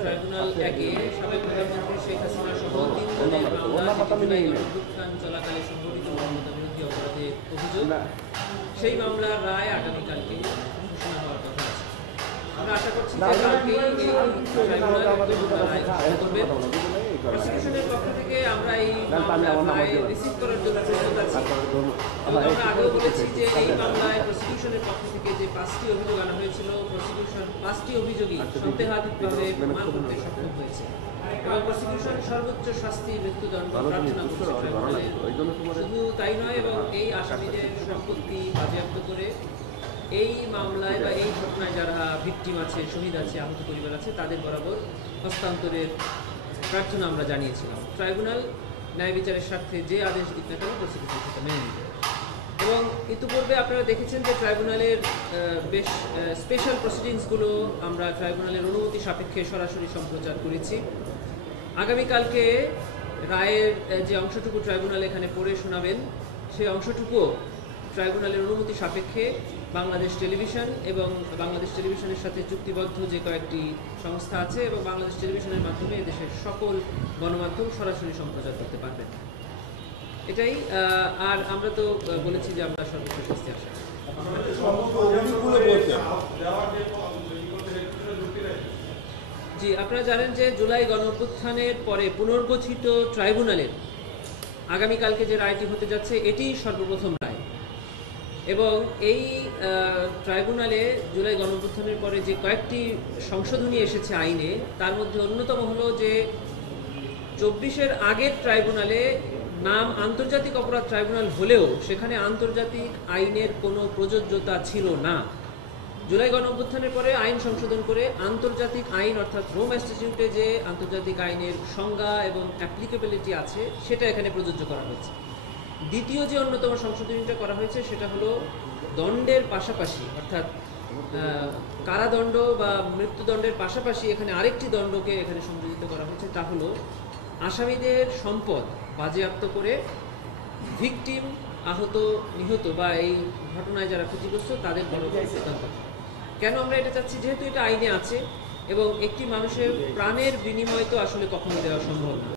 Tribunal একে সাবেক প্রধানমন্ত্রী শেখ হাসিনা সহ 3 জনের অভ্যুত্থান চলাকালে সংঘটিত মানবতা বিরোধী অপরাধের অভিযোগ, সেই মামলার রায় আগামীকালকে ঘোষণা হওয়ার কথা আছে। আমরা আশা করছি যে কালকেই এই ট্রাইব্যুনাল রায় ঘোষণা করবেন। প্রসিকিউশনের পক্ষ থেকে আমরা এই মামলার রায় রিসিভ করার জন্য প্রস্তুত আছি এবং আমরা আগেও বলেছি যে এই মামলায় প্রসিকিউশনের পক্ষ থেকে যে 5টি অভিযোগ আনা হয়েছিল, প্রসিকিউশন 5টি অভিযোগই সন্দেহাতীতভাবে প্রমাণ করতে সক্ষম হয়েছে এবং প্রসিকিউশন সর্বোচ্চ শাস্তি মৃত্যুদণ্ড প্রার্থনা করছে। শুধু তাই নয়, এবং এই আসামিদের সম্পত্তি বাজেয়াপ্ত করে এই মামলায় বা এই ঘটনায় যারা ভিকটিম আছে, শহীদ আছে, আহত পরিবার আছে, তাদের বরাবর হস্তান্তরের প্রার্থনা আমরা জানিয়েছিলাম। ট্রাইব্যুনাল ন্যায় বিচারের স্বার্থে যে আদেশ দিক না কেন প্রসিকিউশন সেটা মেনে নেবে। এবং ইতিপূর্বে আপনারা দেখেছেন যে ট্রাইব্যুনালের বেশ স্পেশাল প্রসিডিংসগুলো আমরা ট্রাইব্যুনালের অনুমতি সাপেক্ষে সরাসরি সম্প্রচার করেছি। আগামীকালকে রায়ের যে অংশটুকু ট্রাইব্যুনাল এখানে পড়ে শোনাবেন, সেই অংশটুকু ট্রাইব্যুনালের অনুমতি সাপেক্ষে বাংলাদেশ টেলিভিশন এবং বাংলাদেশ টেলিভিশনের সাথে চুক্তিবদ্ধ যে কয়েকটি সংস্থা আছে এবং বাংলাদেশ টেলিভিশনের মাধ্যমে দেশের সকল গণমাধ্যম সরাসরি সম্প্রচার করতে পারবেন। এটাই। আর আমরা তো বলেছি যে আমরা সর্বোচ্চ শাস্তি আশা করি। জি, আপনারা জানেন যে জুলাই গণঅভ্যুত্থানের পরে পুনর্গঠিত ট্রাইব্যুনালের আগামীকালকে যে রায়টি হতে যাচ্ছে এটি সর্বপ্রথম রায়। এবং এই ট্রাইব্যুনালে জুলাই গণঅভ্যুত্থানের পরে যে কয়েকটি সংশোধনী এসেছে আইনে, তার মধ্যে অন্যতম হলো যে 24-এর আগের ট্রাইব্যুনালে নাম আন্তর্জাতিক অপরাধ ট্রাইব্যুনাল হলেও সেখানে আন্তর্জাতিক আইনের কোনো প্রযোজ্যতা ছিল না। জুলাই গণঅভ্যুত্থানের পরে আইন সংশোধন করে আন্তর্জাতিক আইন অর্থাৎ রোম স্ট্যাটিউটে যে আন্তর্জাতিক আইনের সংজ্ঞা এবং অ্যাপ্লিকেবিলিটি আছে সেটা এখানে প্রযোজ্য করা হয়েছে। দ্বিতীয় যে অন্যতম সংশোধনীটা করা হয়েছে সেটা হলো দণ্ডের পাশাপাশি অর্থাৎ কারাদণ্ড বা মৃত্যুদণ্ডের পাশাপাশি এখানে আরেকটি দণ্ডকে এখানে সংযোজিত করা হয়েছে, তা হলো আসামিদের সম্পদ বাজেয়াপ্ত করে ভিকটিম, আহত, নিহত বা এই ঘটনায় যারা ক্ষতিগ্রস্ত তাদের বরাবর প্রদান করা। কেন আমরা এটা চাচ্ছি? যেহেতু এটা আইনে আছে এবং একটি মানুষের প্রাণের বিনিময় তো আসলে কখনো দেওয়া সম্ভব না।